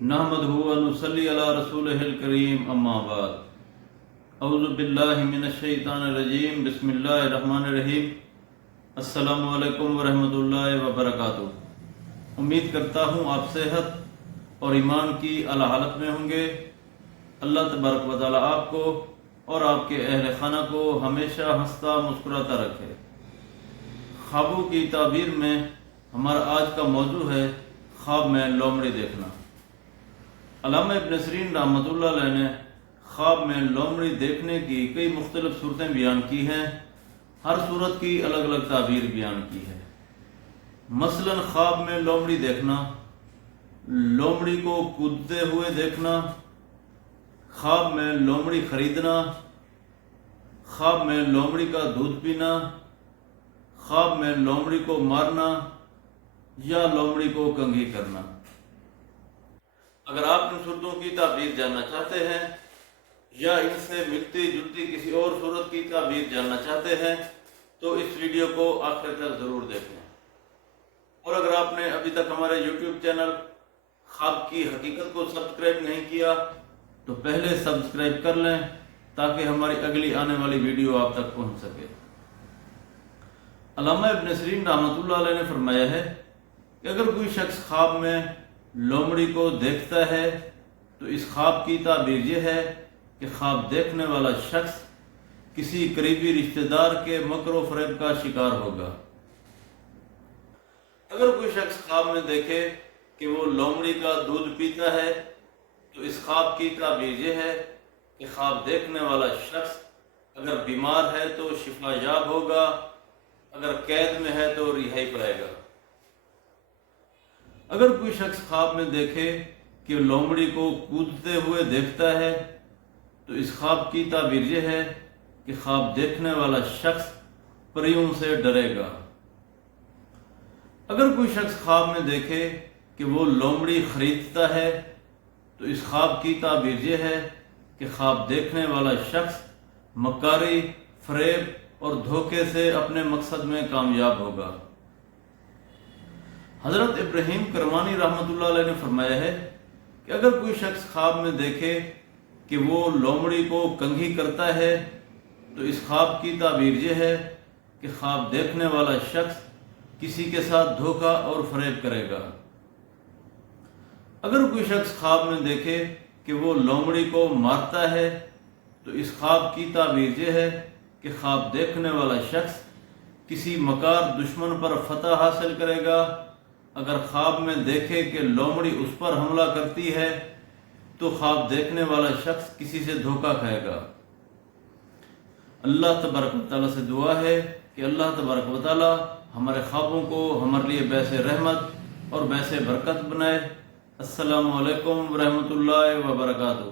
نحمدہ و نصلی علی رسولہ الکریم اما بعد اعوذ باللہ من الشیطان الرجیم بسم اللہ الرحمن الرحیم السلام علیکم ورحمۃ اللہ وبرکاتہ۔ امید کرتا ہوں آپ صحت اور ایمان کی اعلیٰ حالت میں ہوں گے۔ اللہ تبارک و تعالیٰ آپ کو اور آپ کے اہل خانہ کو ہمیشہ ہنستا مسکراتا رکھے۔ خوابوں کی تعبیر میں ہمارا آج کا موضوع ہے خواب میں لومڑی دیکھنا۔ علامہ ابن سیرین رحمۃ اللہ علیہ نے خواب میں لومڑی دیکھنے کی کئی مختلف صورتیں بیان کی ہیں، ہر صورت کی الگ الگ تعبیر بیان کی ہے۔ مثلا خواب میں لومڑی دیکھنا، لومڑی کو کودتے ہوئے دیکھنا، خواب میں لومڑی خریدنا، خواب میں لومڑی کا دودھ پینا، خواب میں لومڑی کو مارنا یا لومڑی کو کنگھی کرنا۔ اگر آپ ان صورتوں کی تعبیر جاننا چاہتے ہیں یا ان سے ملتی جلتی کسی اور صورت کی تعبیر جاننا چاہتے ہیں تو اس ویڈیو کو آخر تک ضرور دیکھیں، اور اگر آپ نے ابھی تک ہمارے یوٹیوب چینل خواب کی حقیقت کو سبسکرائب نہیں کیا تو پہلے سبسکرائب کر لیں تاکہ ہماری اگلی آنے والی ویڈیو آپ تک پہنچ سکے۔ علامہ ابن سیرین رحمۃ اللہ علیہ نے فرمایا ہے کہ اگر کوئی شخص خواب میں لومڑی کو دیکھتا ہے تو اس خواب کی تعبیر یہ ہے کہ خواب دیکھنے والا شخص کسی قریبی رشتہ دار کے مکر و فریب کا شکار ہوگا۔ اگر کوئی شخص خواب میں دیکھے کہ وہ لومڑی کا دودھ پیتا ہے تو اس خواب کی تعبیر یہ ہے کہ خواب دیکھنے والا شخص اگر بیمار ہے تو شفا یاب ہوگا، اگر قید میں ہے تو رہائی پائے گا۔ اگر کوئی شخص خواب میں دیکھے کہ لومڑی کو کودتے ہوئے دیکھتا ہے تو اس خواب کی تعبیر یہ ہے کہ خواب دیکھنے والا شخص پریوں سے ڈرے گا۔ اگر کوئی شخص خواب میں دیکھے کہ وہ لومڑی خریدتا ہے تو اس خواب کی تعبیر یہ ہے کہ خواب دیکھنے والا شخص مکاری، فریب اور دھوکے سے اپنے مقصد میں کامیاب ہوگا۔ حضرت ابراہیم کرمانی رحمۃ اللہ علیہ نے فرمایا ہے کہ اگر کوئی شخص خواب میں دیکھے کہ وہ لومڑی کو کنگھی کرتا ہے تو اس خواب کی تعبیر یہ ہے کہ خواب دیکھنے والا شخص کسی کے ساتھ دھوکہ اور فریب کرے گا۔ اگر کوئی شخص خواب میں دیکھے کہ وہ لومڑی کو مارتا ہے تو اس خواب کی تعبیر یہ ہے کہ خواب دیکھنے والا شخص کسی مکار دشمن پر فتح حاصل کرے گا۔ اگر خواب میں دیکھے کہ لومڑی اس پر حملہ کرتی ہے تو خواب دیکھنے والا شخص کسی سے دھوکہ کھائے گا۔ اللہ تبارک و تعالیٰ سے دعا ہے کہ اللہ تبارک و تعالیٰ ہمارے خوابوں کو ہمارے لیے باعث رحمت اور باعث برکت بنائے۔ السلام علیکم ورحمۃ اللہ وبرکاتہ۔